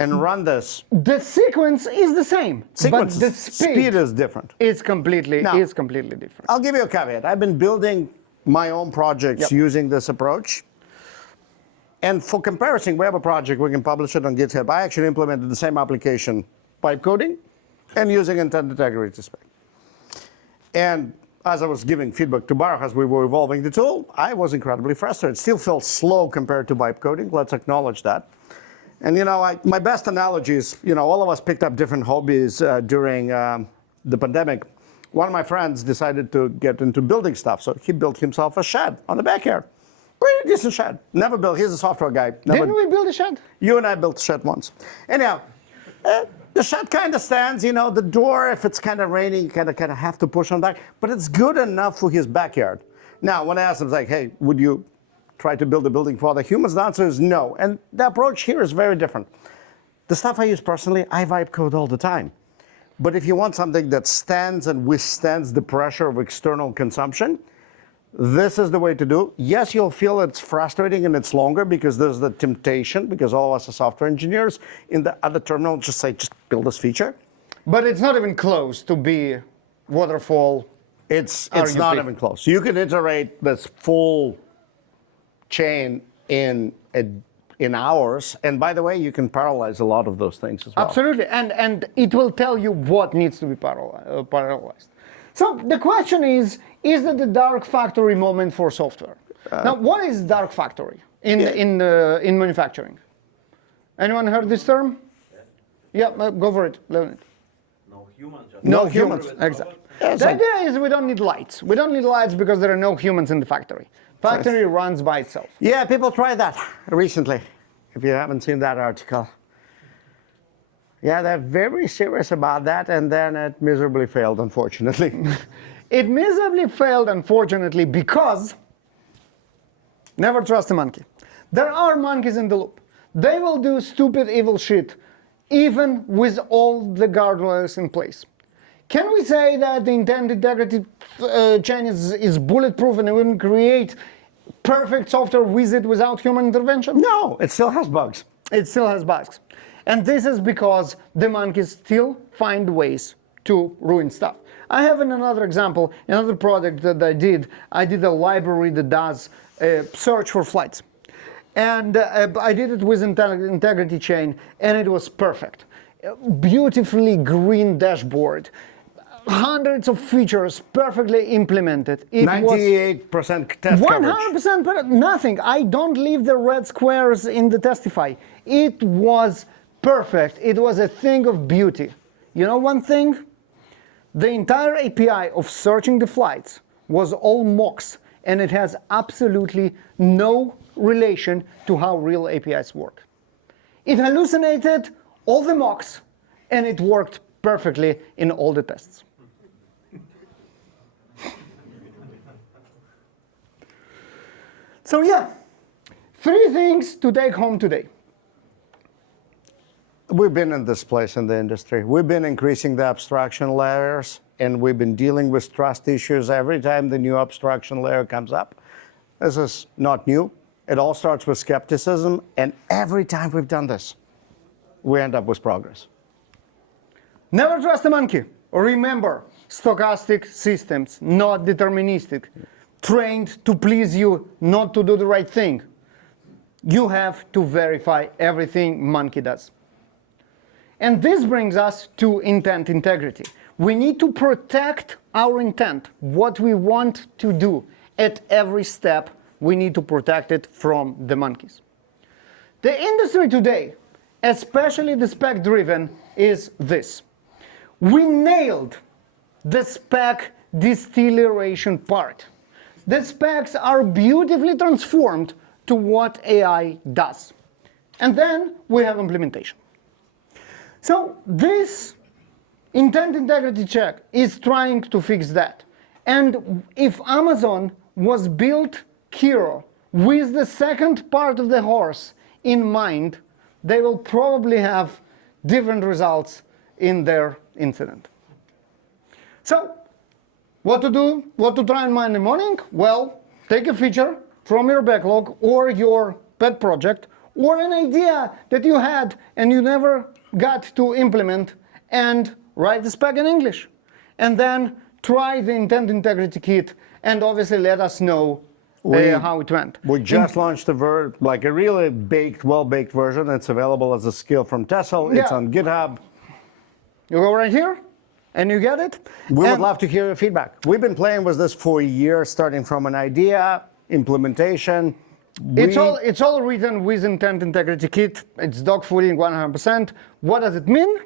and run this. The sequence is the same, but the speed is different. It's completely different. I'll give you a caveat. I've been building my own projects using this approach. And for comparison, we have a project, we can publish it on GitHub. I actually implemented the same application, pipe coding, and using intent integrity spec. And as I was giving feedback to Baruch as we were evolving the tool, I was incredibly frustrated. It still felt slow compared to pipe coding. Let's acknowledge that. And my best analogy is, all of us picked up different hobbies during the pandemic. One of my friends decided to get into building stuff, so he built himself a shed on the backyard. Pretty decent shed. Never built. He's a software guy. Didn't we build a shed? You and I built a shed once. Anyhow, the shed kind of stands. The door, if it's kind of raining, you kind of have to push on back. But it's good enough for his backyard. Now, when I asked him, like, hey, would you try to build a building for other humans? The answer is no. And the approach here is very different. The stuff I use personally, I vibe code all the time. But if you want something that stands and withstands the pressure of external consumption, this is the way to do. Yes, you'll feel it's frustrating and it's longer because there's the temptation, because all of us are software engineers, in the other terminal, just build this feature. But it's not even close to be waterfall It's RUP. not even close. You can iterate this full chain in hours. And by the way, you can parallelize a lot of those things as well. Absolutely, and it will tell you what needs to be parallelized. So the question is it the dark factory moment for software? Now, what is dark factory in manufacturing? Anyone heard this term? Yeah, go for it, Leonid. No humans. Just No humans, exactly. Yeah, The idea is we don't need lights. We don't need lights because there are no humans in the factory. Factory runs by itself. Yeah, people tried that recently, if you haven't seen that article. Yeah, they're very serious about that, and then it miserably failed, unfortunately. It miserably failed, unfortunately, because never trust a monkey. There are monkeys in the loop. They will do stupid, evil shit, even with all the guardrails in place. Can we say that the intent integrity chain is bulletproof and it will create perfect software with it without human intervention? No, it still has bugs. It still has bugs. And this is because the monkeys still find ways to ruin stuff. I have another example, another project that I did a library that does search for flights. And I did it with integrity chain, and it was perfect. Beautifully green dashboard, hundreds of features perfectly implemented. It 98% test coverage. 100% nothing. I don't leave the red squares in the testify. It was perfect. It was a thing of beauty. You know one thing? The entire API of searching the flights was all mocks, and it has absolutely no relation to how real APIs work. It hallucinated all the mocks, and it worked perfectly in all the tests. So yeah, 3 things to take home today. We've been in this place in the industry. We've been increasing the abstraction layers, and we've been dealing with trust issues every time the new abstraction layer comes up. This is not new. It all starts with skepticism, and every time we've done this, we end up with progress. Never trust a monkey. Remember, stochastic systems, not deterministic, trained to please you, not to do the right thing. You have to verify everything monkey does. And this brings us to intent integrity. We need to protect our intent, what we want to do. At every step, we need to protect it from the monkeys. The industry today, especially the spec-driven, is this. We nailed the spec distillation part. The specs are beautifully transformed to what AI does. And then we have implementation. So this intent integrity check is trying to fix that. And if Amazon was built Hero with the second part of the horse in mind, they will probably have different results in their incident. So what to do? What to try and mine in the morning? Well, take a feature from your backlog or your pet project or an idea that you had and you never got to implement and write the spec in English. And then try the intent integrity kit and obviously let us know how it went. We just launched a really baked, well-baked version. It's available as a skill from Tessel. It's on GitHub. You go right here and you get it. We would love to hear your feedback. We've been playing with this for a year, starting from an idea, implementation. It's all written with intent integrity kit. It's dogfooding 100%. What does it mean?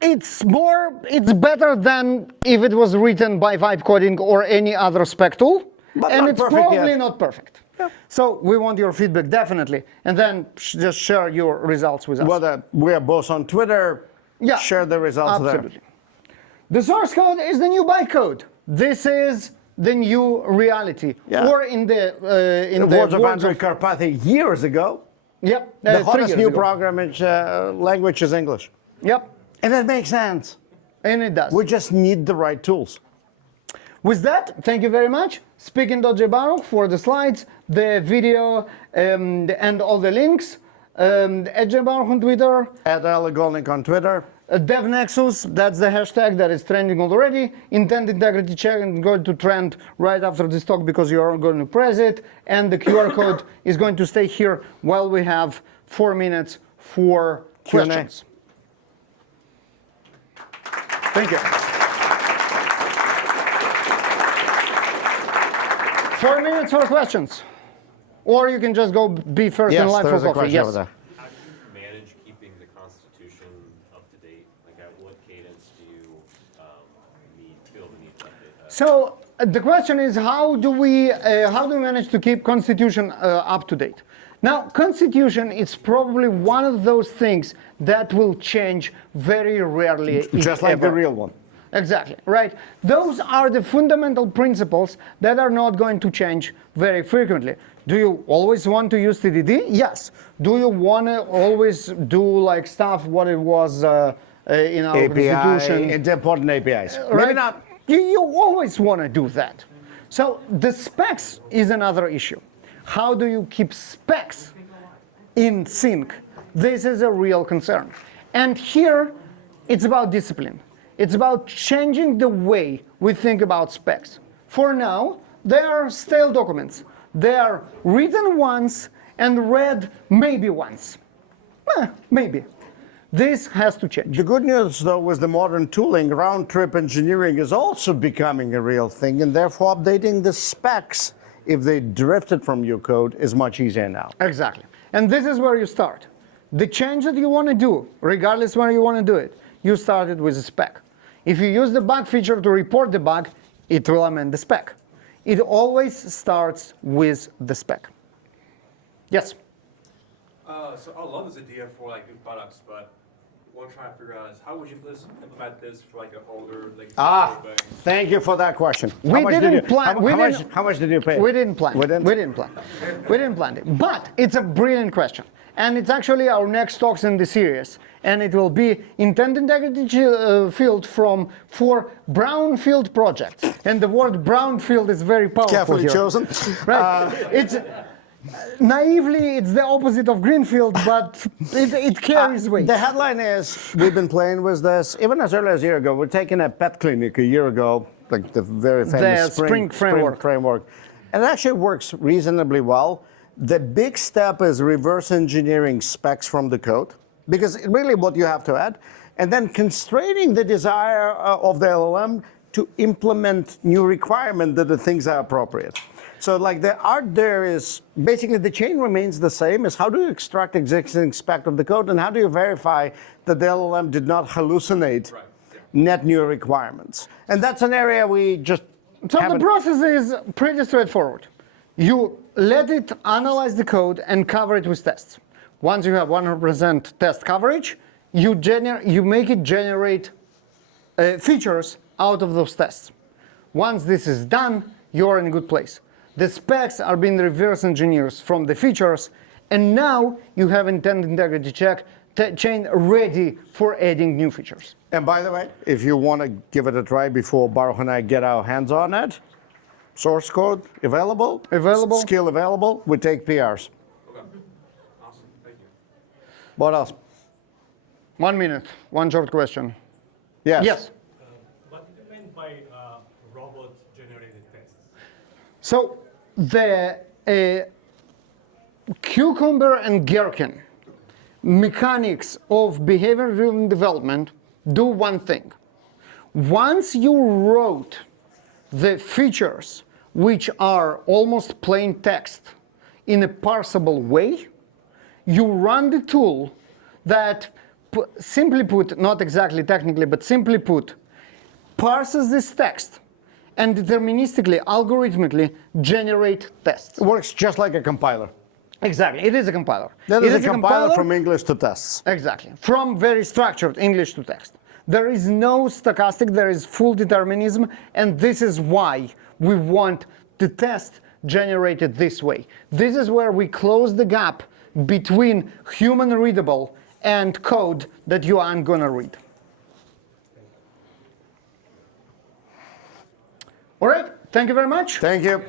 It's better than if it was written by vibe coding or any other spec tool. And it's probably not perfect. Yeah. So we want your feedback, definitely. And then just share your results with us. Well, we are both on Twitter. Yeah, share the results absolutely. there. The source code is the new bytecode. This is the new reality. Yeah. Or in the words of Andrew Karpathy years ago. Yep. The hottest new programming language is English. Yep. And it makes sense. And it does. We just need the right tools. With that, thank you very much. Speaking.jbaruch for the slides, the video, and all the links. At jbaruch on Twitter. At Aligolnik on Twitter. DevNexus, that's the hashtag that is trending already. Intent integrity check is going to trend right after this talk because you are going to press it. And the QR code is going to stay here while we have 4 minutes for Q&A. questions. Thank you. 4 minutes for questions. Or you can just go be first in line for there's a coffee. question Yes. over there. How do you manage keeping the Constitution up to date? Like, at what cadence do you feel the need to update that? So the question is, how do we manage to keep Constitution up to date? Now, Constitution is probably one of those things that will change very rarely, if Just like ever. the real one. Exactly, right? Those are the fundamental principles that are not going to change very frequently. Do you always want to use TDD? Yes. Do you want to always do like stuff what it was in our Constitution? It's important APIs. Right? Maybe not. You always want to do that. So the specs is another issue. How do you keep specs in sync? This is a real concern. And here, it's about discipline. It's about changing the way we think about specs. For now, they are stale documents. They are written once and read maybe once. Maybe. This has to change. The good news, though, with the modern tooling, round-trip engineering is also becoming a real thing, and therefore updating the specs, if they drifted from your code, is much easier now. Exactly. And this is where you start. The change that you want to do, regardless where you want to do it, you started with a spec. If you use the bug feature to report the bug, it will amend the spec. It always starts with the spec. Yes? So I love this idea for like new products, but what I'm trying to figure out is how would you implement this for like an older, like Thank you for that question. We didn't plan. How much did you pay? We didn't plan. We didn't? We didn't plan. We didn't plan it. But it's a brilliant question. And it's actually our next talks in the series. And it will be intent integrity field for brownfield projects. And the word brownfield is very powerful Carefully here. chosen. Right? It's naively, it's the opposite of greenfield, but it carries weight. The headline is, we've been playing with this, even as early as a year ago. We're taking a pet clinic a year ago, like the very famous Spring framework. And it actually works reasonably well. The big step is reverse engineering specs from the code, because really what you have to add, and then constraining the desire of the LLM to implement new requirements that the things are appropriate. So like the art there is, basically the chain remains the same, is how do you extract existing spec of the code, and how do you verify that the LLM did not hallucinate net new requirements? And that's an area we just So the process is pretty straightforward. You let it analyze the code and cover it with tests. Once you have 100% test coverage, you make it generate features out of those tests. Once this is done, you're in a good place. The specs are being reverse engineered from the features, and now you have intent integrity check chain ready for adding new features. And by the way, if you want to give it a try before Baruch and I get our hands on it, source code available, skill available, we take PRs. Okay. Awesome. Thank you. What else? 1 minute, one short question. Yes. Yes. What do you mean by robot-generated tests? So the Cucumber and Gherkin mechanics of behavior-driven development do one thing. Once you wrote the features which are almost plain text in a parsable way, you run the tool that, simply put, not exactly technically, but simply put, parses this text and deterministically, algorithmically generate tests. It works just like a compiler. Exactly, it is a compiler. That It is a compiler from English to tests. Exactly, from very structured English to text. There is no stochastic, there is full determinism, and this is why we want the test generated this way. This is where we close the gap between human readable and code that you aren't gonna read. All right, thank you very much. Thank you.